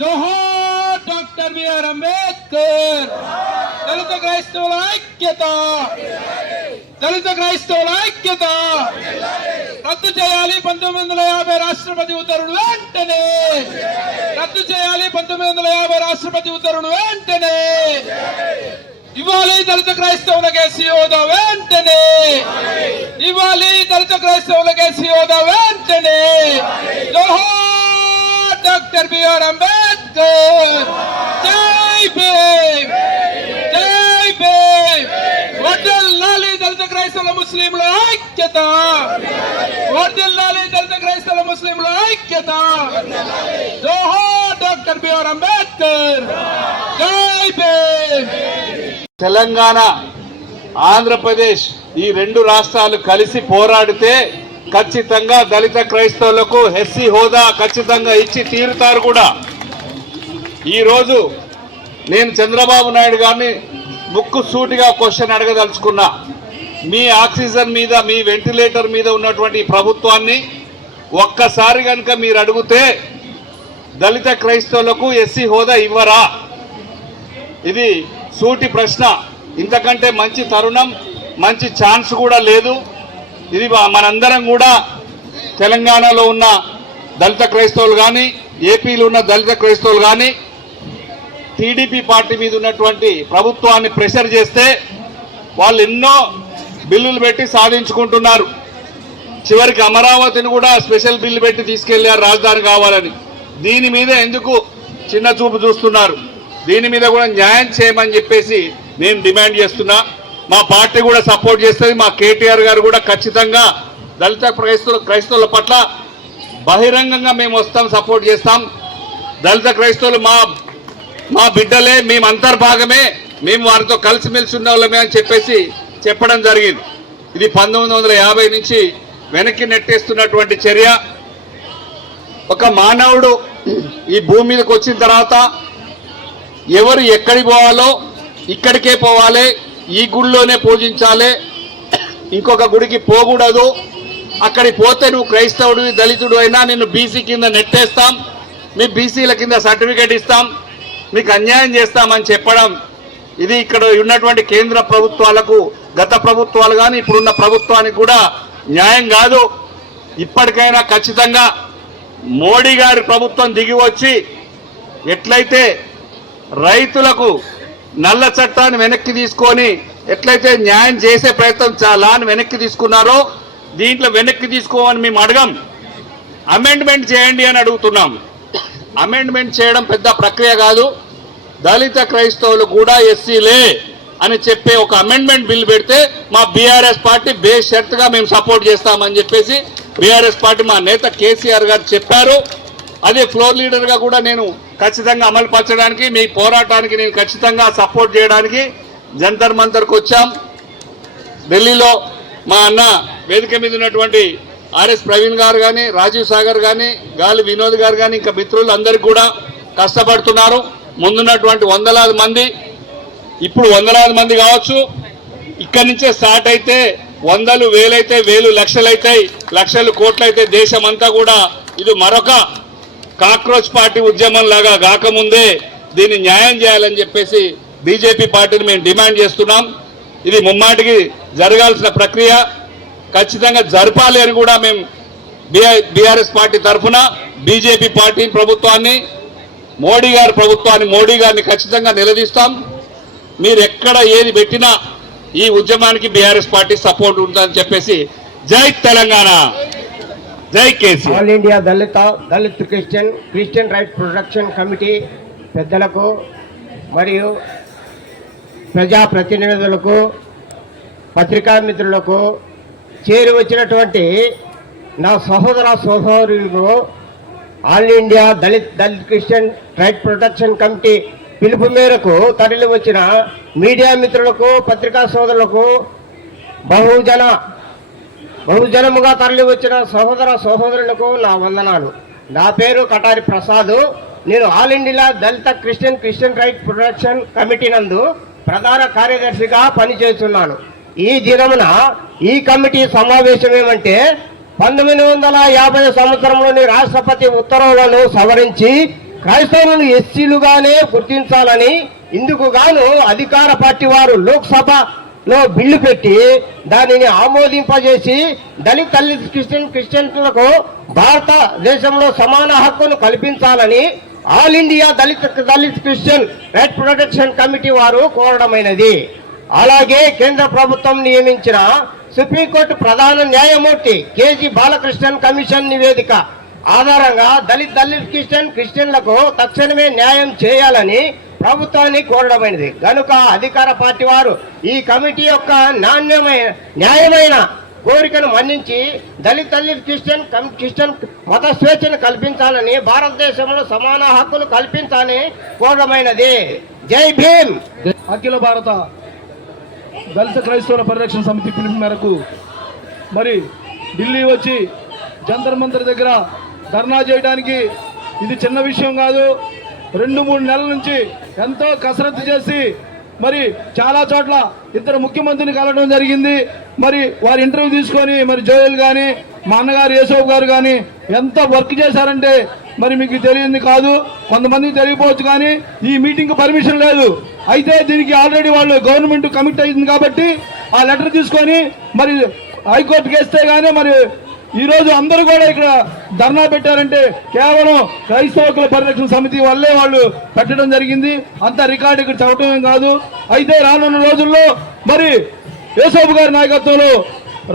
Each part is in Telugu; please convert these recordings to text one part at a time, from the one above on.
జోహార్ డాక్టర్ బిఆర్ అంబేద్కర్. దళిత క్రైస్తవుల ఐక్యత, దళిత క్రైస్తవుల ఐక్యత. రద్దు చేయాలి 1950 రాష్ట్రపతి ఉత్తర్వులు వెంటనే, రద్దు చేయాలి 1950 రాష్ట్రపతి ఉత్తర్వులు వెంటనే. ఇవ్వాలి దళిత క్రైస్తవులకి ఎస్సీ హోదా వెంటనే, ఇవ్వాలి దళిత క్రైస్తవులకి ఎస్సీ హోదా వెంటనే. జోహార్ డాక్టర్ బిఆర్ అంబేద్కర్. జై భీమ్, జై భీమ్. వర్ధిల్లాలి దళిత క్రైస్తవుల ముస్లింల ఐక్యత, వర్ధిల్లాలి దళిత క్రైస్తవుల ముస్లింల ఐక్యత. జోహార్ డాక్టర్ బిఆర్ అంబేద్కర్. జై భీమ్. తెలంగాణ, ఆంధ్రప్రదేశ్ ఈ రెండు రాష్ట్రాలు కలిసి పోరాడితే ఖచ్చితంగా దళిత క్రైస్తవులకు ఎస్సీ హోదా ఖచ్చితంగా ఇచ్చి తీరుతారు కూడా. ఈరోజు నేను చంద్రబాబు నాయుడు గారిని ముక్కు సూటిగా క్వశ్చన్ అడగదలుచుకున్నా. మీ ఆక్సిజన్ మీద, మీ వెంటిలేటర్ మీద ఉన్నటువంటి ప్రభుత్వాన్ని ఒక్కసారి కనుక మీరు అడిగితే దళిత క్రైస్తవులకు ఎస్సీ హోదా ఇవ్వరా? ఇది సూటి ప్రశ్న. ఇంతకంటే మంచి తరుణం, మంచి ఛాన్స్ కూడా లేదు. ఇది మనందరం కూడా తెలంగాణలో ఉన్న దళిత క్రైస్తవులు కానీ, ఏపీలో ఉన్న దళిత క్రైస్తవులు కానీ టీడీపీ పార్టీ మీద ఉన్నటువంటి ప్రభుత్వాన్ని ప్రెషర్ చేస్తే వాళ్ళు ఎన్నో బిల్లులు పెట్టి సాధించుకుంటున్నారు. చివరికి అమరావతిని కూడా స్పెషల్ బిల్లు పెట్టి తీసుకెళ్లారు రాజధాని కావాలని. దీని మీద ఎందుకు చిన్న చూపు చూస్తున్నారు? దీని మీద కూడా న్యాయం చేయమని చెప్పేసి నేను డిమాండ్ చేస్తున్నా. మా పార్టీ కూడా సపోర్ట్ చేస్తుంది. మా కేటీఆర్ గారు కూడా ఖచ్చితంగా దళిత క్రైస్తవుల పట్ల బహిరంగంగా మేము వస్తాం, సపోర్ట్ చేస్తాం. దళిత క్రైస్తవులు మా బిడ్డలే, మేము అంతర్భాగమే, మేము వారితో కలిసిమెలిసి ఉన్న వాళ్ళమే అని చెప్పేసి చెప్పడం జరిగింది. ఇది 1950 నుంచి వెనక్కి నెట్టేస్తున్నటువంటి చర్య. ఒక మానవుడు ఈ భూమి మీదకి వచ్చిన తర్వాత ఎవరు ఎక్కడికి పోవాలో ఇక్కడికే పోవాలి, ఈ గుడిలోనే పూజించాలి, ఇంకొక గుడికి పోకూడదు. అక్కడికి పోతే నువ్వు క్రైస్తవుడివి, దళితుడు అయినా నిన్ను బీసీ కింద నెట్టేస్తాం, మీ బీసీల కింద సర్టిఫికేట్ ఇస్తాం, మీకు అన్యాయం చేస్తామని చెప్పడం ఇది ఇక్కడ ఉన్నటువంటి కేంద్ర ప్రభుత్వాలకు, గత ప్రభుత్వాలు కానీ ఇప్పుడున్న ప్రభుత్వానికి కూడా న్యాయం కాదు. ఇప్పటికైనా ఖచ్చితంగా మోడీ గారి ప్రభుత్వం దిగి వచ్చి ఎట్లయితే రైతులకు నల్ల చట్టాన్ని వెనక్కి తీసుకొని ఎట్లయితే న్యాయం చేసే ప్రయత్నం చాలా వెనక్కి తీసుకున్నారో దీంట్లో వెనక్కి తీసుకోమని మేము అడగం, అమెండ్మెంట్ చేయండి అని అడుగుతున్నాం. అమెండ్మెంట్ చేయడం పెద్ద ప్రక్రియ కాదు. దళిత క్రైస్తవులు కూడా ఎస్సీలే అని చెప్పే ఒక అమెండ్మెంట్ బిల్ పెడితే మా బీఆర్ఎస్ పార్టీ బేషరతుగా మేము సపోర్ట్ చేస్తామని చెప్పేసి బీఆర్ఎస్ పార్టీ మా నేత కేసీఆర్ గారు చెప్పారు. అదే ఫ్లోర్ లీడర్గా కూడా నేను ఖచ్చితంగా అమలు పరచడానికి, మీ పోరాటానికి నేను ఖచ్చితంగా సపోర్ట్ చేయడానికి జంతర్ మంతర్కి వచ్చాం. ఢిల్లీలో మా అన్న వేదిక మీద ఉన్నటువంటి ఆర్ఎస్ ప్రవీణ్ గారు కానీ, రాజీవ్ సాగర్ కానీ, గాలి వినోద్ గారు కానీ, ఇంకా మిత్రులు అందరికీ కూడా కష్టపడుతున్నారు. ముందున్నటువంటి వందలాది మంది, ఇప్పుడు వందలాది మంది కావచ్చు, ఇక్కడి నుంచే స్టార్ట్ అయితే వందలు, వేలైతే వేలు, లక్షలైతాయి, లక్షలు కోట్లయితే దేశం అంతా కూడా ఇది మరొక కాక్రోచ్ పార్టీ ఉద్యమం లాగా కాకముందే దీన్ని న్యాయం చేయాలని చెప్పేసి బీజేపీ పార్టీని మేము డిమాండ్ చేస్తున్నాం. ఇది ముమ్మాటికి జరగాల్సిన ప్రక్రియ, ఖచ్చితంగా జరపాలి అని కూడా మేము బీఆర్ఎస్ పార్టీ తరఫున బీజేపీ పార్టీ ప్రభుత్వాన్ని, మోడీ గారి ప్రభుత్వాన్ని, మోడీ గారిని ఖచ్చితంగా నిలదీస్తాం. మీరు ఎక్కడ ఏది పెట్టినా ఈ ఉద్యమానికి బీఆర్ఎస్ పార్టీ సపోర్ట్ ఉంటుందని చెప్పేసి జై తెలంగాణ, జై KCR. All India Dalit Christian right protection committee పెద్దలకు మరియు ప్రజాప్రతినిధులకు, పత్రికా మిత్రులకు, చేరి వచ్చినటువంటి నా సహోదరులకు, all India Dalit Christian right protection committee పిలుపు మేరకు తరలి వచ్చిన మీడియా మిత్రులకు, పత్రికా సోదరులకు, బహుజనముగా తరలి వచ్చిన సహోదరులకు నా వందనాలు. నా పేరు కటారి ప్రసాద్. నేను ఆల్ ఇండియా దళిత క్రిస్టియన్ రైట్ ప్రొటెక్షన్ కమిటీ నందు ప్రధాన కార్యదర్శిగా పనిచేస్తున్నాను. ఈ దినమున ఈ కమిటీ సమావేశం ఏమంటే 1950 సంవత్సరంలోని రాష్ట్రపతి ఉత్తర్వులను సవరించి క్రైస్తవులను ఎస్సీలుగానే గుర్తించాలని ఇందుకు గాను అధికార పార్టీ వారు లోక్సభలో బిల్లు పెట్టి దానిని ఆమోదింపజేసి దళిత క్రిస్టియన్లకు భారతదేశంలో సమాన హక్కును కల్పించాలని ఆల్ ఇండియా దళిత క్రిస్టియన్ రైట్ ప్రొటెక్షన్ కమిటీ వారు కోరడమైనది. అలాగే కేంద్ర ప్రభుత్వం నియమించిన సుప్రీంకోర్టు ప్రధాన న్యాయమూర్తి కేజీ బాలకృష్ణన్ కమిషన్ నివేదిక ఆధారంగా దళిత క్రిస్టియన్లకు తక్షణమే న్యాయం చేయాలని ప్రభుత్వాన్ని కోరడమైనది. కనుక అధికార పార్టీ వారు ఈ కమిటీ యొక్క న్యాయమైన కోరికను మన్నించి దళిత క్రిస్టియన్ మత స్వేచ్ఛను కల్పించాలని, భారతదేశంలో సమాన హక్కులు కల్పించాలని కోరడమైనది. జై భీమ్. అఖిల భారత దళిత క్రైస్తవుల పరిరక్షణ సమితి పిలుపు మేరకు మరి ఢిల్లీ వచ్చి జంతర్ మంతర్ దగ్గర ధర్నా చేయడానికి ఇది చిన్న విషయం కాదు. 2-3 నెలల నుంచి ఎంతో కసరత్తు చేసి మరి చాలా చోట్ల ఇద్దరు ముఖ్యమంత్రిని కలవడం జరిగింది. మరి వారి ఇంటర్వ్యూ తీసుకొని మరి జోయల్ కానీ మా అన్నగారు యేసోబ్ గారు కానీ ఎంత వర్క్ చేశారంటే మరి మీకు తెలియంది కాదు, కొంతమందికి తెలియకపోవచ్చు. కానీ ఈ మీటింగ్ పర్మిషన్ లేదు. అయితే దీనికి ఆల్రెడీ వాళ్ళు గవర్నమెంట్ కమిట్ అయింది కాబట్టి ఆ లెటర్ తీసుకొని మరి హైకోర్టుకి వేస్తే గానీ మరి ఈ రోజు అందరూ కూడా ఇక్కడ ధర్నా పెట్టారంటే కేవలం క్రైస్తవుల పరిరక్షణ సమితి వల్లే వాళ్ళు పెట్టడం జరిగింది. అంత రికార్డు ఇక్కడ చెప్పటమే కాదు. అయితే రానున్న రోజుల్లో మరి యేసోబు గారి నాయకత్వంలో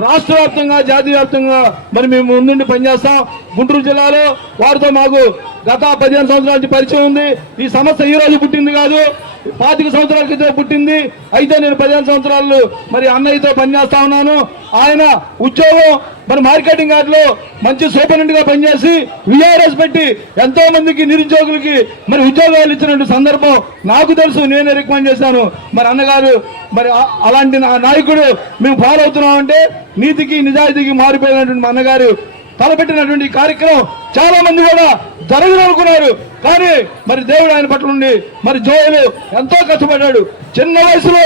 రాష్ట్ర వ్యాప్తంగా జాతీయ వ్యాప్తంగా మరి మేము ముందుండి పనిచేస్తాం. గుంటూరు జిల్లాలో వారితో మాకు గత 15 సంవత్సరాల నుంచి పరిచయం ఉంది. ఈ సమస్య ఈ రోజు పుట్టింది కాదు, 25 సంవత్సరాల క్రితం పుట్టింది. అయితే నేను 15 సంవత్సరాలు మరి అన్నయ్యతో పనిచేస్తా ఉన్నాను. ఆయన ఉద్యోగం మరి మార్కెటింగ్ యార్డ్లో మంచి సూపరింటెండెంట్ గా పనిచేసి విఆర్ఎస్ పెట్టి ఎంతో మందికి నిరుద్యోగులకి మరి ఉద్యోగాలు ఇచ్చినట్టు సందర్భం నాకు తెలుసు. నేనే రికమెండ్ చేశాను. మరి అన్నగారు మరి అలాంటి నాయకుడు మేము ఫాలో అవుతున్నామంటే నీతికి నిజాయితీకి మారిపోయినటువంటి మా అన్నగారు తలపెట్టినటువంటి కార్యక్రమం చాలా మంది కూడా జరగదనుకున్నారు. కానీ మరి దేవుడు ఆయన పట్ల నుండి మరి జోయలు ఎంతో కష్టపడ్డాడు. చిన్న వయసులో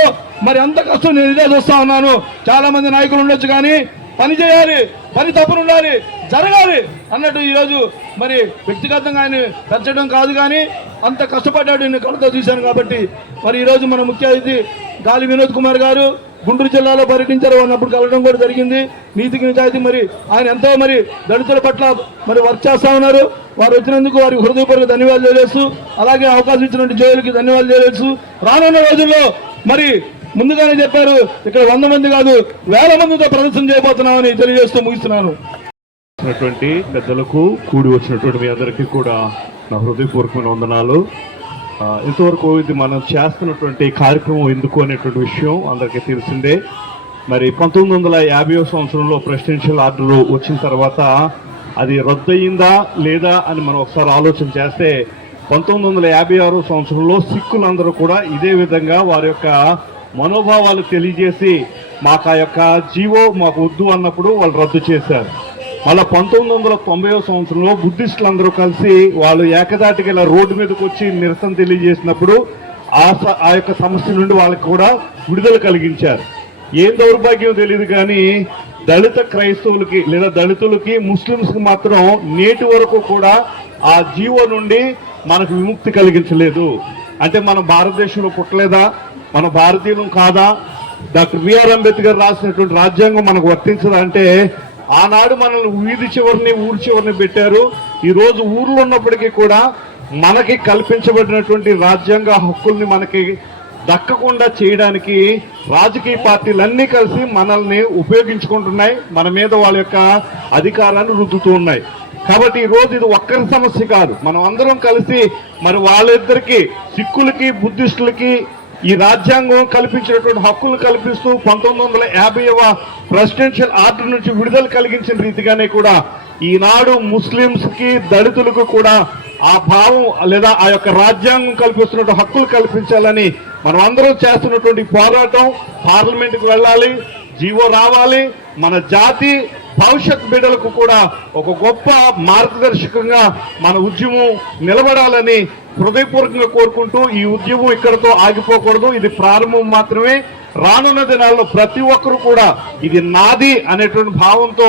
మరి అంత కష్టం నేను ఇదే చూస్తా ఉన్నాను. చాలా మంది నాయకులు ఉండొచ్చు కానీ పని చేయాలి, పని తప్పునుండాలి, జరగాలి అన్నట్టు ఈరోజు మరి వ్యక్తిగతంగా ఆయన పెంచడం కాదు కానీ అంత కష్టపడ్డాడు. నేను కళ్ళతో చూశాను కాబట్టి మరి ఈరోజు మన ముఖ్య అతిథి గాలి వినోద్ కుమార్ గారు గుంటూరు జిల్లాలో పర్యటించారు. అన్నప్పుడు కలవడం కూడా జరిగింది. నీతికి నిజాయితీ మరి ఆయన ఎంతో మరి దళితుల పట్ల మరి వర్క్ చేస్తా ఉన్నారు. వారు వచ్చినందుకు వారికి హృదయపూర్వక ధన్యవాదాలు తెలియజేస్తూ అలాగే అవకాశం ఇచ్చినటువంటి జోయలకి ధన్యవాదాలు తెలియజేస్తూ రానున్న రోజుల్లో మరి ముందుగానే చెప్పారు ఇక్కడ 100 మంది కాదు 1000 మందితో ప్రదర్శన చేయబోతున్నామని తెలియజేస్తూ ముగిస్తున్నాను. పెద్దలకు కూడి వచ్చినటువంటి మీ అందరికీ కూడా నా హృదయపూర్వకమైన వందనాలు. ఇంతవరకు ఇది మనం చేస్తున్నటువంటి కార్యక్రమం ఎందుకు అనేటువంటి విషయం అందరికీ తెలిసిందే. మరి 1950వ సంవత్సరంలో ప్రెసిడెన్షియల్ ఆర్డర్ వచ్చిన తర్వాత అది రద్దయిందా లేదా అని మనం ఒకసారి ఆలోచన చేస్తే 1956వ సంవత్సరంలో సిక్కులందరూ కూడా ఇదే విధంగా వారి యొక్క మనోభావాలు తెలియజేసి మాకు ఆ యొక్క జీవో మాకు వద్దు అన్నప్పుడు వాళ్ళు రద్దు చేశారు. మళ్ళీ 1990వ సంవత్సరంలో బుద్ధిస్టులందరూ కలిసి వాళ్ళు ఏకదాటిగా ఇలా రోడ్డు మీదకి వచ్చి నిరసన తెలియజేసినప్పుడు ఆ యొక్క సమస్య నుండి వాళ్ళకి కూడా విడుదల కలిగించారు. ఏం దౌర్భాగ్యం తెలియదు కానీ దళిత క్రైస్తవులకి లేదా దళితులకి ముస్లింస్కి మాత్రం నేటి వరకు కూడా ఆ జీవో నుండి మనకు విముక్తి కలిగించలేదు. అంటే మనం భారతదేశంలో పుట్టలేదా, మన భారతీయులం కాదా, డాక్టర్ బిఆర్ అంబేద్కర్ రాసినటువంటి రాజ్యాంగం మనకు వర్తించదా అంటే ఆనాడు మనల్ని వీధి చివరిని ఊరి చివరిని పెట్టారు. ఈ రోజు ఊర్లో ఉన్నప్పటికీ కూడా మనకి కల్పించబడినటువంటి రాజ్యాంగ హక్కుల్ని మనకి దక్కకుండా చేయడానికి రాజకీయ పార్టీలన్నీ కలిసి మనల్ని ఉపయోగించుకుంటున్నాయి, మన మీద వాళ్ళ యొక్క అధికారాన్ని రుద్దుతూ ఉన్నాయి. కాబట్టి ఈ రోజు ఇది ఒక్కరి సమస్య కాదు, మనం అందరం కలిసి మరి వాళ్ళిద్దరికి సిక్కులకి బుద్ధిస్టులకి ఈ రాజ్యాంగం కల్పించినటువంటి హక్కులు కల్పిస్తూ 1950వ ప్రెసిడెన్షియల్ ఆర్డర్ నుంచి విడుదల కలిగించిన రీతిగానే కూడా ఈనాడు ముస్లింస్ కి దళితులకు కూడా ఆ భావం లేదా ఆ యొక్క రాజ్యాంగం కల్పిస్తున్న హక్కులు కల్పించాలని మనం అందరం చేస్తున్నటువంటి పోరాటం పార్లమెంట్కి వెళ్ళాలి, జీవో రావాలి, మన జాతి భవిష్యత్ బిడ్డలకు కూడా ఒక గొప్ప మార్గదర్శకంగా మన ఉద్యమం నిలబడాలని హృదయపూర్వకంగా కోరుకుంటూ ఈ ఉద్యమం ఇక్కడతో ఆగిపోకూడదు. ఇది ప్రారంభం మాత్రమే. రానున్న దినాల్లో ప్రతి ఒక్కరు కూడా ఇది నాది అనేటువంటి భావంతో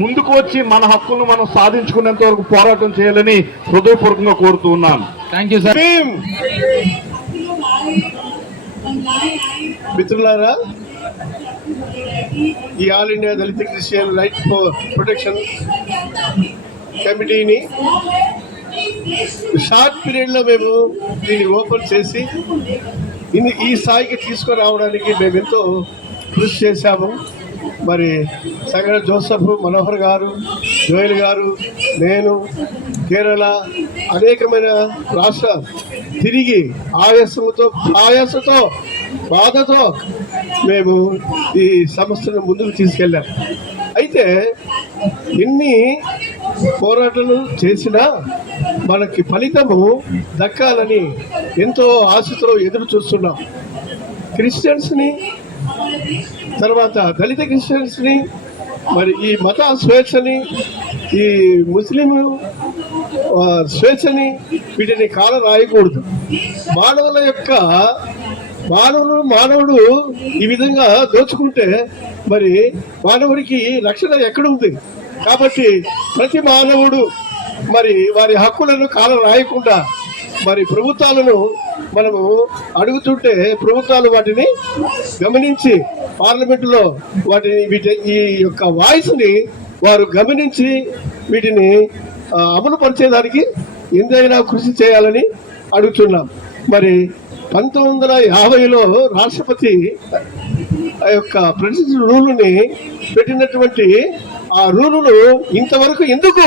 ముందుకు వచ్చి మన హక్కులను మనం సాధించుకునేంత వరకు పోరాటం చేయాలని హృదయపూర్వకంగా కోరుతూ ఉన్నాను. Thank you sir. మిత్రులారా, ఈ ఆల్ ఇండియా దళిత క్రిస్టియన్ రైట్ ప్రొటెక్షన్ కమిటీని షార్ట్ పీరియడ్లో మేము దీన్ని ఓపెన్ చేసి ఈ స్థాయికి తీసుకురావడానికి మేము ఎంతో కృషి చేశాము. మరి సంగర జోసఫ్, మనోహర్ గారు, జోయల్ గారు, నేను, కేరళ అనేకమైన రాష్ట్ర తిరిగి ఆయాసంతో బాధతో మేము ఈ సంస్థను ముందుకు తీసుకెళ్ళాం. అయితే ఎన్ని పోరాటాలు చేసినా మనకి ఫలితము దక్కాలని ఎంతో ఆశతో ఎదురు చూస్తున్నాం. క్రిస్టియన్స్ని, తర్వాత దళిత క్రిస్టియన్స్ని, మరి ఈ మత స్వేచ్ఛని, ఈ ముస్లిం స్వేచ్ఛని వీటిని కాల రాయకూడదు. మానవుడు ఈ విధంగా దోచుకుంటే మరి మానవుడికి రక్షణ ఎక్కడుంది? కాబట్టి ప్రతి మానవుడు మరి వారి హక్కులను కాల రాయకుండా మరి ప్రభుత్వాలను మనము అడుగుతుంటే ప్రభుత్వాలు వాటిని గమనించి పార్లమెంటులో ఈ యొక్క వాయిస్ని వారు గమనించి వీటిని అమలు పరిచేదానికి ఎంతైనా కృషి చేయాలని అడుగుతున్నాం. మరి 1950లో రాష్ట్రపతి ఆ యొక్క ప్రెసిడెంట్ రూలుని పెట్టినటువంటి ఆ రూలును ఇంతవరకు ఎందుకు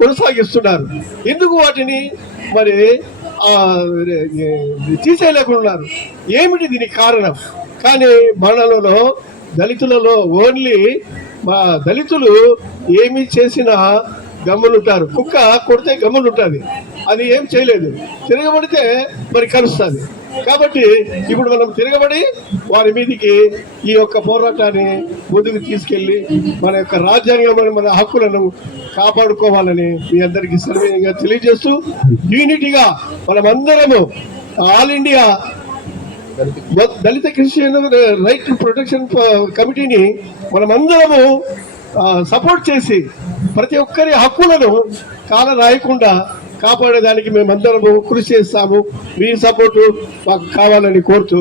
కొనసాగిస్తున్నారు? ఎందుకు వాటిని మరి తీసేయలేకున్నారు? ఏమిటి దీనికి కారణం? కానీ మనలలో దళితులలో ఓన్లీ మా దళితులు ఏమి చేసినా గమ్మునుంటారు. కుక్క కొడితే గమ్మునుంటుంది, అది ఏం చేయలేదు. తిరగబడితే మరి కలుస్తుంది. కాబట్టి ఇప్పుడు మనం తిరగబడి వారి మీదికి ఈ యొక్క పోరాటాన్ని ముందుకు తీసుకెళ్లి మన యొక్క రాజ్యాంగం మన హక్కులను కాపాడుకోవాలని మీ అందరికీ సర్వేయంగా తెలియజేస్తూ, యూనిటీగా మనమందరము ఆల్ ఇండియా దళిత క్రిస్టియన్ రైట్ ప్రొటెక్షన్ కమిటీని మనమందరము సపోర్ట్ చేసి ప్రతి ఒక్కరి హక్కులను కాల రాయకుండా కాపాడేదానికి మేమందరము కృషి చేస్తాము. మీ సపోర్టు మాకు కావాలని కోరుతూ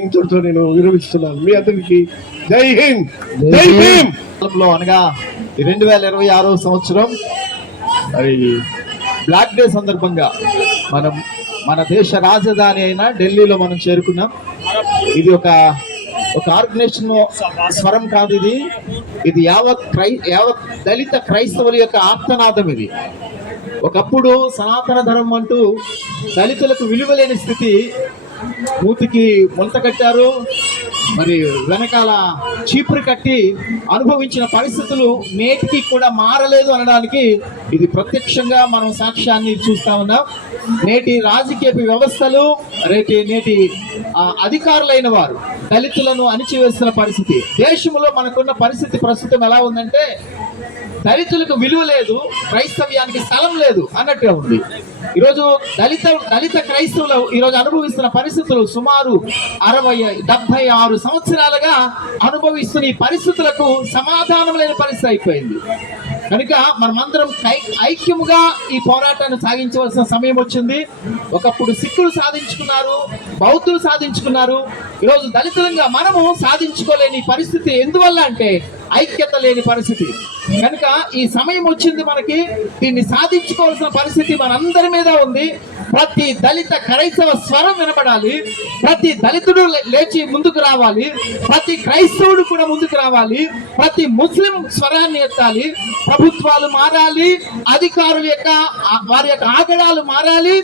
ఇంతటితో నేను విరమిస్తున్నాను. మీ అందరికీ జై హింద్, జై భీమ్. అనగా 2026 సంవత్సరం మరి బ్లాక్ డే సందర్భంగా మన దేశ రాజధాని అయిన ఢిల్లీలో మనం చేరుకున్నాం. ఇది ఒక ఆర్గనైజేషన్ స్వరం కాదు, ఇది యావత్ దళిత క్రైస్తవుల యొక్క ఆర్తనాదం. ఇది ఒకప్పుడు సనాతన ధర్మం అంటూ దళితులకు విలువలేని స్థితి, మూతికి ముంత కట్టారు, మరి వెనకాల చీపురు కట్టి అనుభవించిన పరిస్థితులు నేటికి కూడా మారలేదు అనడానికి ఇది ప్రత్యక్షంగా మనం సాక్ష్యాన్ని చూస్తా ఉన్నాం. నేటి రాజకీయ వ్యవస్థలు, నేటి అధికారులైన వారు దళితులను అణిచివేస్తున్న పరిస్థితి. దేశంలో మనకున్న పరిస్థితి ప్రస్తుతం ఎలా ఉందంటే, దళితులకు విలువ లేదు, క్రైస్తవ్యానికి స్థలం లేదు అన్నట్టుగా ఉంది. ఈరోజు దళిత క్రైస్తవులు ఈరోజు అనుభవిస్తున్న పరిస్థితులు సుమారు 76 సంవత్సరాలుగా అనుభవిస్తున్న ఈ పరిస్థితులకు సమాధానం లేని పరిస్థితి అయిపోయింది. కనుక మనమందరం ఐక్యముగా ఈ పోరాటాన్ని సాగించవలసిన సమయం వచ్చింది. ఒకప్పుడు సిక్కులు సాధించుకున్నారు, బౌద్ధులు సాధించుకున్నారు. ఈరోజు దళితులంగా మనము సాధించుకోలేని పరిస్థితి. ఎందువల్ల అంటే ఐక్యత లేని పరిస్థితి. కనుక ఈ సమయం వచ్చింది మనకి, దీన్ని సాధించుకోవాల్సిన పరిస్థితి మనందరి మీద ఉంది. ప్రతి దళిత క్రైస్తవ స్వరం వినపడాలి, ప్రతి దళితుడు లేచి ముందుకు రావాలి, ప్రతి క్రైస్తవుడు కూడా ముందుకు రావాలి, ప్రతి ముస్లిం స్వరాన్ని ఎత్తాలి. ప్రభుత్వాలు మారాలి, అధికారుల వారి యొక్క ఆగడాలు మారాలి.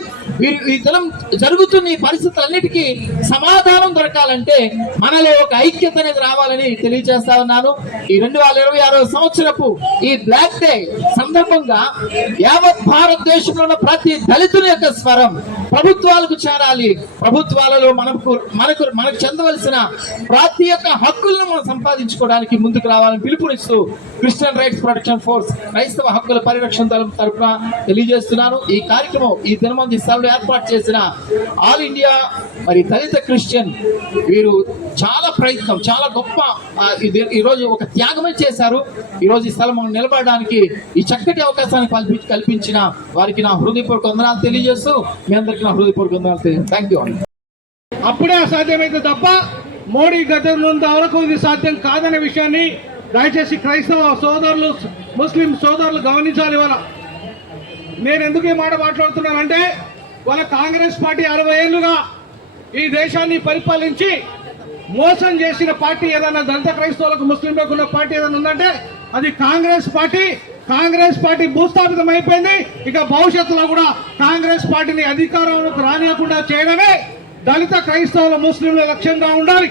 ఈ దినం జరుగుతున్న ఈ పరిస్థితులన్నిటికీ సమాధానం దొరకాలంటే మనలో ఒక ఐక్యత అనేది రావాలని తెలియజేస్తా ఉన్నాను. ఈ 2026 సంవత్సరపు ఈ బ్లాక్ డే సందర్భంగా యావత్ భారతదేశంలో ఉన్న ప్రతి దళితుని యొక్క స్వరం సమాచారం ప్రభుత్వాలకు చేరాలి. ప్రభుత్వాలలో మనకు చెందవలసిన ప్రతి ఒక్క హక్కులను మనం సంపాదించుకోవడానికి ముందుకు రావాలని పిలుపునిస్తూ క్రిస్టియన్ రైట్స్ ప్రొటెక్షన్ ఫోర్స్ క్రైస్తవ హక్కుల పరిరక్షణ దళం తరఫున తెలియజేస్తున్నాను. ఈ కార్యక్రమం ఈ దినమంది స్థలంలో ఏర్పాటు చేసిన ఆల్ ఇండియా మరి దళిత క్రిస్టియన్ వీరు చాలా ప్రయత్నం, చాలా గొప్ప ఈరోజు ఒక త్యాగమే చేశారు. ఈరోజు ఈ స్థలం నిలబడడానికి ఈ చక్కటి అవకాశాన్ని కల్పించిన వారికి నా హృదయపూర్వక వందనాలు తెలియజేస్తూ మీ అందరికీ నా హృదయపూర్వక వందనాలు తెలియజేస్తాను. Thank you. అప్పుడే సాధ్యమైతే తప్ప మోడీ గతం వరకు ఇది సాధ్యం కాదనే విషయాన్ని దయచేసి క్రైస్తవ సోదరులు, ముస్లిం సోదరులు గమనించాలి. వాళ్ళ నేను ఎందుకు ఈ మాట మాట్లాడుతున్నానంటే వాళ్ళ కాంగ్రెస్ పార్టీ 60 ఏళ్లుగా ఈ దేశాన్ని పరిపాలించి మోసం చేసిన పార్టీ ఏదైనా దళిత క్రైస్తవులకు ముస్లింలకు ఉన్న పార్టీ ఏదైనా ఉందంటే అది కాంగ్రెస్ పార్టీ. కాంగ్రెస్ పార్టీ భూస్థాపితం అయిపోయింది. ఇక భవిష్యత్తులో కూడా కాంగ్రెస్ పార్టీని అధికారంలోకి రానియకుండా చేయడమే దళిత క్రైస్తవుల ముస్లింల లక్ష్యంగా ఉండాలి.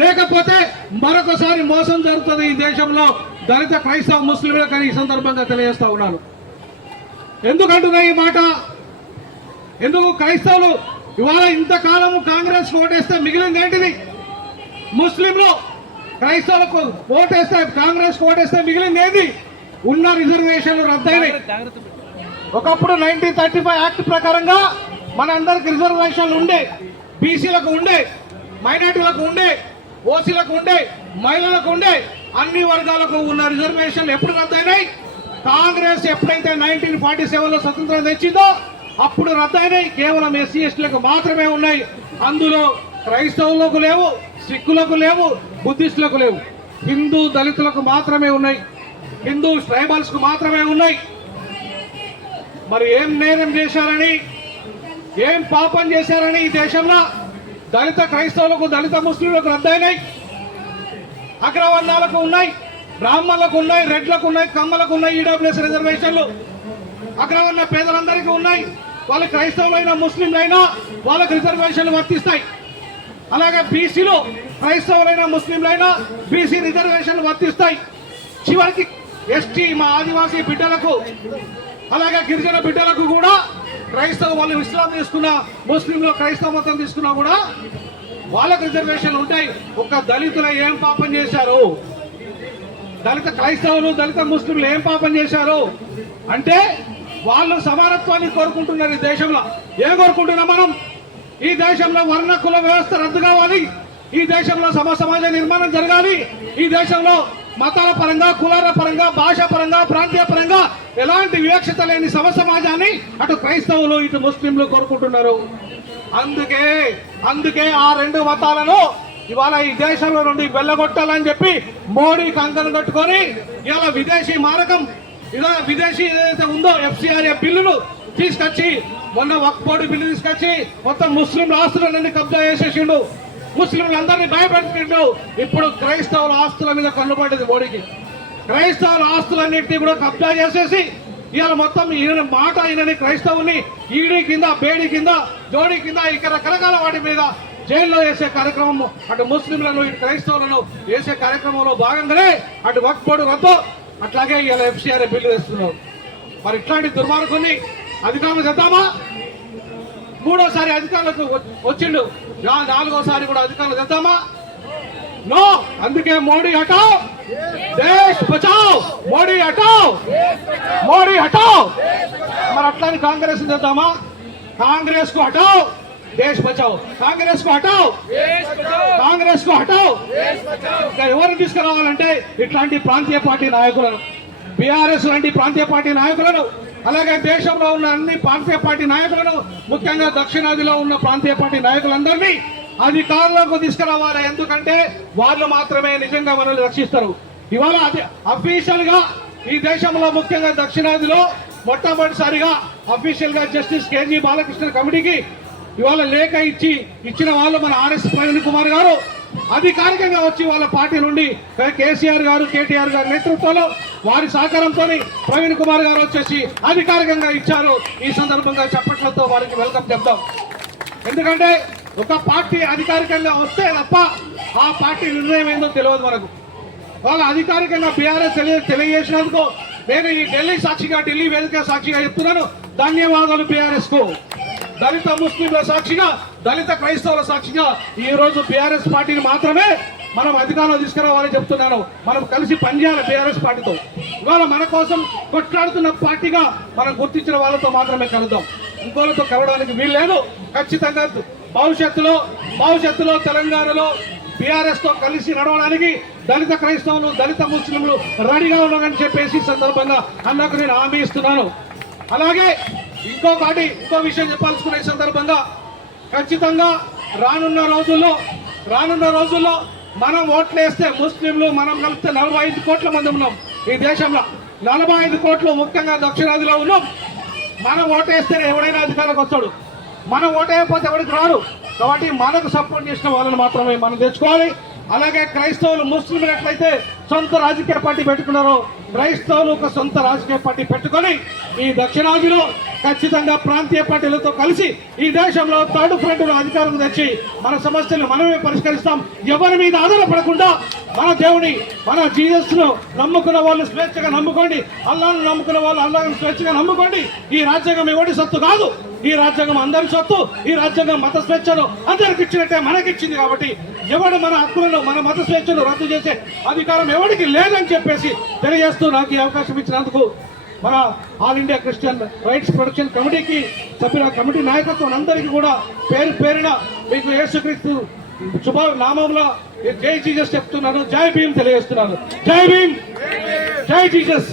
లేకపోతే మరొకసారి మోసం జరుగుతుంది ఈ దేశంలో దళిత క్రైస్తవ ముస్లింలకు. ఈ సందర్భంగా తెలియజేస్తా ఉన్నాను. ఎందుకంటున్నా ఈ మాట? ఎందుకు క్రైస్తవులు ఇవాళ ఇంతకాలము కాంగ్రెస్ ఓటేస్తే మిగిలింది ఏంటిది? ముస్లింలు క్రైస్తవులకు ఓటేస్తే, కాంగ్రెస్ ఓటేస్తే మిగిలింది ఏంది? ఉన్న రిజర్వేషన్లు రద్దయినాయి. ఒకప్పుడు 1935 యాక్ట్ ప్రకారంగా మన అందరికి రిజర్వేషన్లు ఉండే, బీసీలకు ఉండే, మైనార్టీలకు ఉండే, ఓసీలకు ఉండే, మహిళలకు ఉండే, అన్ని వర్గాలకు ఉన్న రిజర్వేషన్లు ఎప్పుడు రద్దయినాయి? కాంగ్రెస్ ఎప్పుడైతే 1947లో స్వతంత్రం తెచ్చిందో అప్పుడు రద్దయినాయి. కేవలం ఎస్సీ ఎస్టీలకు మాత్రమే ఉన్నాయి. అందులో క్రైస్తవులకు లేవు, సిక్కులకు లేవు, బుద్ధిస్టులకు లేవు. హిందూ దళితులకు మాత్రమే ఉన్నాయి, హిందూ ట్రైబల్స్ కు మాత్రమే ఉన్నాయి. మరి ఏం నేరం చేశారని, ఏం పాపం చేశారని ఈ దేశంలో దళిత క్రైస్తవులకు, దళిత ముస్లింలకు రద్దయినాయి. అగ్రవర్ణాలకు ఉన్నాయి, బ్రాహ్మణులకు ఉన్నాయి, రెడ్లకు ఉన్నాయి, కమ్మలకు ఉన్నాయి ఈడబ్ల్యూఎస్ రిజర్వేషన్లు. అగ్రవర్ణ పేదలందరికీ ఉన్నాయి. వాళ్ళు క్రైస్తవులైనా ముస్లింలైనా వాళ్ళకు రిజర్వేషన్లు వర్తిస్తాయి. అలాగే బీసీలు క్రైస్తవులైనా ముస్లింలైనా బీసీ రిజర్వేషన్లు వర్తిస్తాయి. చివరికి ఎస్టీ మా ఆదివాసీ బిడ్డలకు, అలాగే గిరిజన బిడ్డలకు కూడా క్రైస్తవ వాళ్ళు ఇస్లాం తీసుకున్నా, ముస్లింలు క్రైస్తవ మతం తీసుకున్నా కూడా వాళ్ళకు రిజర్వేషన్లు ఉంటాయి. ఒక దళితులు ఏం పాపం చేశారు? దళిత క్రైస్తవులు, దళిత ముస్లింలు ఏం పాపం చేశారు అంటే వాళ్ళు సమానత్వాన్ని కోరుకుంటున్నారు. ఈ దేశంలో ఏం కోరుకుంటున్నాం మనం? ఈ దేశంలో వర్ణ కుల వ్యవస్థ రద్దు కావాలి, ఈ దేశంలో సమాజ నిర్మాణం జరగాలి, ఈ దేశంలో మతాల పరంగా, కులాల పరంగా, భాష పరంగా, ప్రాంతీయ పరంగా ఎలాంటి వివక్షత లేని సమాజాన్ని అటు క్రైస్తవులు ఇటు ముస్లింలు కోరుకుంటున్నారు. అందుకే ఆ రెండు మతాలను ఇవాళ ఈ దేశంలో నుండి వెళ్ళగొట్టాలని చెప్పి మోడీ కంకణం కట్టుకొని ఇవాళ విదేశీ మారకం, ఇలా విదేశీ ఏదైతే ఉందో FCRA బిల్లును తీసుకొచ్చి, మొన్న వక్ఫ్ బోర్డు బిల్లు తీసుకొచ్చి మొత్తం ముస్లింల ఆస్తులన్నీ కబ్జా చేసేసిండు, ముస్లింలందరినీ భయపెట్టిండు. ఇప్పుడు క్రైస్తవుల ఆస్తుల మీద కన్నుపడ్డది మోడీకి. క్రైస్తవుల ఆస్తులన్నింటినీ కూడా కబ్జా చేసేసి ఇవాళ మొత్తం ఈయన మాట ఈయనని క్రైస్తవుని ఈడీ కింద, బేడీ కింద, జోడీ కింద ఇక రకరకాల వాటి మీద జైల్లో వేసే కార్యక్రమం, అటు ముస్లింలను ఇటు క్రైస్తవులను వేసే కార్యక్రమంలో భాగంగానే అటు వక్ఫ్ బోర్డు రద్దు, అట్లాగే ఇలా FCRA బిల్లు వేస్తున్నారు. మరి ఇట్లాంటి దుర్మార్గుని అధికారులు తెద్దామా? మూడోసారి అధికారులకు వచ్చిండు, 4వసారి కూడా అధికారులు తెద్దామా? నో. అందుకే మోడీ హటావ్, దేశ్ బచావ్, మోడీ హటావ్, మోడీ హటావ్. మరి అట్లాని కాంగ్రెస్ తెద్దామా? కాంగ్రెస్ కు హటావ్, దేశ్ బచావ్, కాంగ్రెస్ కు హటావ్, కాంగ్రెస్ కు హటావ్. ఇంకా ఎవరిని తీసుకురావాలంటే ఇట్లాంటి ప్రాంతీయ పార్టీ నాయకులను, బీఆర్ఎస్ లాంటి ప్రాంతీయ పార్టీ నాయకులను, అలాగే దేశంలో ఉన్న అన్ని ప్రాంతీయ పార్టీ నాయకులను, ముఖ్యంగా దక్షిణాదిలో ఉన్న ప్రాంతీయ పార్టీ నాయకులందరినీ అధికారులకు తీసుకురావాలి. ఎందుకంటే వాళ్ళు మాత్రమే నిజంగా మనల్ని రక్షిస్తారు. ఇవాళ అఫీషియల్ గా ఈ దేశంలో ముఖ్యంగా దక్షిణాదిలో మొట్టమొదటిసారిగా అఫీషియల్ గా జస్టిస్ KG బాలకృష్ణ కమిటీకి ఇవాళ లేఖ ఇచ్చిన వాళ్ళు మన RS ప్రవీణ్ కుమార్ గారు అధికారికంగా వచ్చి వాళ్ళ పార్టీ నుండి KCR గారు, KTR గారి నేతృత్వంలో వారి సహకారంతో ప్రవీణ్ కుమార్ గారు వచ్చేసి అధికారికంగా ఇచ్చారు. ఈ సందర్భంగా చప్పట్లతో వారికి వెల్కమ్ చెప్తాం. ఎందుకంటే ఒక పార్టీ అధికారికంగా వస్తే తప్ప ఆ పార్టీ నిర్ణయం ఏందో తెలియదు మనకు. వాళ్ళ అధికారికంగా BRS తెలియజేసినందుకు నేను ఈ ఢిల్లీ సాక్షిగా, ఢిల్లీ వేదిక సాక్షిగా చెప్తున్నాను, ధన్యవాదాలు BRS కు. దళిత ముస్లింల సాక్షిగా, దళిత క్రైస్తవుల సాక్షిగా ఈ రోజు బీఆర్ఎస్ పార్టీని మాత్రమే మనం అధికారంలో తీసుకురావాలని చెప్తున్నాను. మనం కలిసి పనిచేయాలి బీఆర్ఎస్ పార్టీతో. ఇవాళ మన కోసం కొట్లాడుతున్న పార్టీగా మనం గుర్తించిన వాళ్ళతో మాత్రమే కలుద్దాం. ఇంకోళ్ళతో కలవడానికి వీలు లేదు. ఖచ్చితంగా భవిష్యత్తులో తెలంగాణలో బీఆర్ఎస్ తో కలిసి నడవడానికి దళిత క్రైస్తవులు, దళిత ముస్లింలు రెడీగా ఉన్నారని చెప్పేసి సందర్భంగా అన్నకు నేను హామీ ఇస్తున్నాను. అలాగే ఇంకో విషయం చెప్పాల్సుకునే సందర్భంగా ఖచ్చితంగా రానున్న రోజుల్లో మనం ఓట్లేస్తే ముస్లింలు మనం కలిపితే 45 కోట్ల మంది ఉన్నాం ఈ దేశంలో. 45 కోట్లు ముఖ్యంగా దక్షిణాదిలో ఉన్నాం. మనం ఓటేస్తే ఎవడైనా అధికారంలోకి వస్తాడు. మనం ఓటేయకపోతే ఎవరికి రాడు. కాబట్టి మనకు సపోర్ట్ చేసిన వాళ్ళని మాత్రమే మనం తెచ్చుకోవాలి. అలాగే క్రైస్తవులు, ముస్లింలు ఎట్లయితే సొంత రాజకీయ పార్టీ పెట్టుకున్నారో క్రైస్తవులు ఒక సొంత రాజకీయ పార్టీ పెట్టుకొని ఈ దక్షిణాదిలో ఖచ్చితంగా ప్రాంతీయ పార్టీలతో కలిసి ఈ దేశంలో థర్డ్ ఫ్రంట్ అధికారం తెచ్చి మన సమస్యలు మనమే పరిష్కరిస్తాం. ఎవరి మీద ఆధారపడకుండా మన దేవుని, మన జీసస్ ను నమ్ముకున్న వాళ్ళు స్వేచ్ఛగా నమ్ముకోండి. అల్లాను నమ్ముకున్న వాళ్ళు అల్లాను స్వేచ్ఛగా నమ్ముకోండి. ఈ రాజ్యాంగం ఎవరి సొత్తు కాదు. ఈ రాజ్యాంగం అందరి సొత్తు. ఈ రాజ్యాంగం మత స్వేచ్ఛను అందరికి ఇచ్చినట్టే మనకిచ్చింది. కాబట్టి ఎవడు మన హక్కులను, మన మత స్వేచ్ఛను రద్దు చేసే అధికారం ఎవరికి లేదని చెప్పేసి తెలియజేస్తూ నాకు ఈ అవకాశం ఇచ్చినందుకు మన all India Christian rights protection కమిటీకి సభ్యుల కమిటీ నాయకత్వం అందరికీ కూడా పేరున మీకు యేసుక్రీస్తు శుభ నామంలో జై జీసస్ చెప్తున్నాను. జై భీమ్ తెలియజేస్తున్నాను. జై భీమ్, జై జీసస్,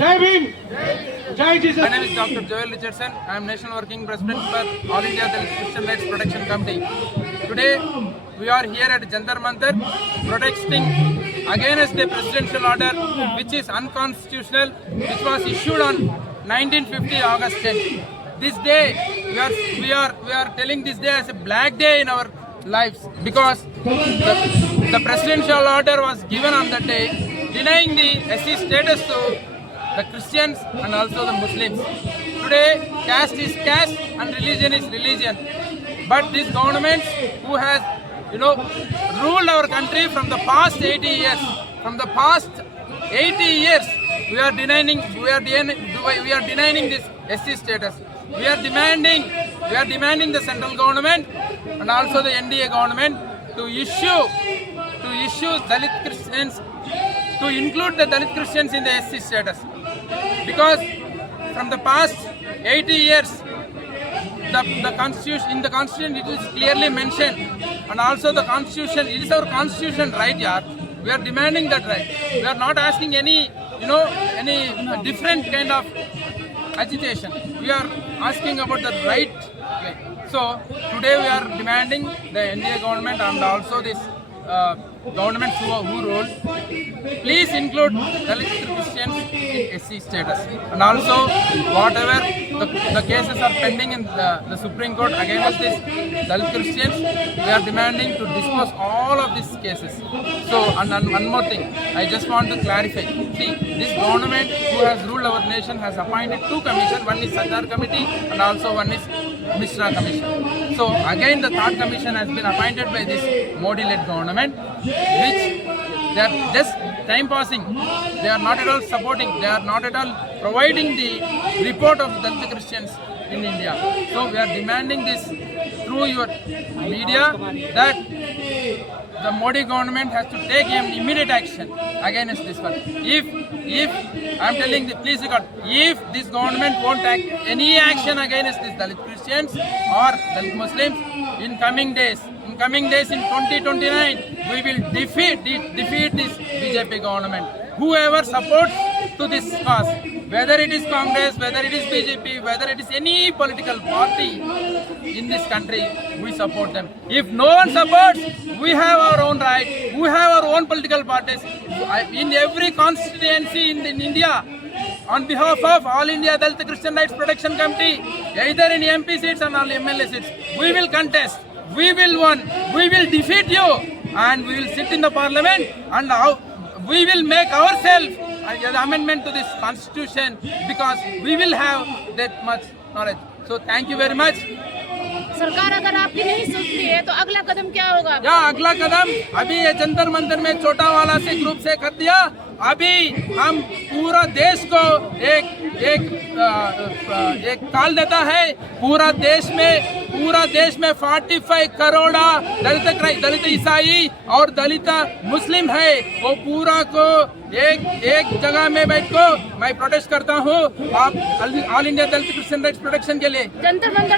జై భీమ్, జై Jesus. My name is Dr. Joel Richardson. I am National Working President for All India Dalit Christian Rights Protection Committee. Today we are here at Jantar Mantar protesting against the presidential order which is unconstitutional, which was issued on 1950 August 10. This day we are telling this day as a black day in our lives because the presidential order was given on that day denying the SC status to the Christians and also the Muslims. Today caste is caste and religion is religion. But this government who has ruled our country from the past 80 years, we are denying this SC status. We are demanding the central government and also the NDA government to issue Dalit Christians, to include the Dalit Christians in the SC status, because from the past 80 years the constitution, in the constitution it is clearly mentioned, and also the constitution, it is our constitution right here. We are demanding that right. We are not asking any different kind of agitation. We are asking about the right way. So today we are demanding the NDA government and also this governments who rule, please include Dalit Christians in SC status. And also whatever the cases are pending in the Supreme Court against this Dalit Christians, we are demanding to dispose all of these cases. So and one more thing, I just want to clarify. See, this government who has ruled our nation has appointed 2 commissions. One is Sarkar Committee and also one is Mishra Commission. So again the 3rd commission has been appointed by this Modi-led government, which they are just time passing. They are not at all supporting. They are not at all providing the report of Dalit Christians in India. So we are demanding this through your media that the Modi government has to take immediate action against this one. If I am telling the please record, if this government won't take any action against these Dalit Christians or Dalit Muslims in coming days in 2029, we will defeat this BJP government. Whoever supports to this cause, whether it is Congress, whether it is BJP, whether it is any political party in this country, we support them. If no one supports, we have our own right, we have our own political parties in every constituency in India. On behalf of All India Dalit Christian Rights Protection Committee, either in MP seats or MLA seats, we will contest, we will win, we will defeat you, and we will sit in the parliament and we will make ourselves the amendment to this constitution, because we will have that much knowledge. So thank you very much. सरकार अगर आपकी नहीं सुनती है तो अगला कदम क्या होगा? अगला कदम अभी ये जंतर मंतर में छोटा वाला से ग्रुप से कर दिया, अभी हम पूरा देश को एक कॉल देता है, पूरा देश में 45 करोड़ दलित ईसाई और दलित मुस्लिम है, वो पूरा को एक जगह में बैठ को मैं प्रोटेस्ट करता हूँ। आप ऑल इंडिया दलित क्रिश्चियन राइट्स प्रोटेक्शन के लिए जंतर मंतर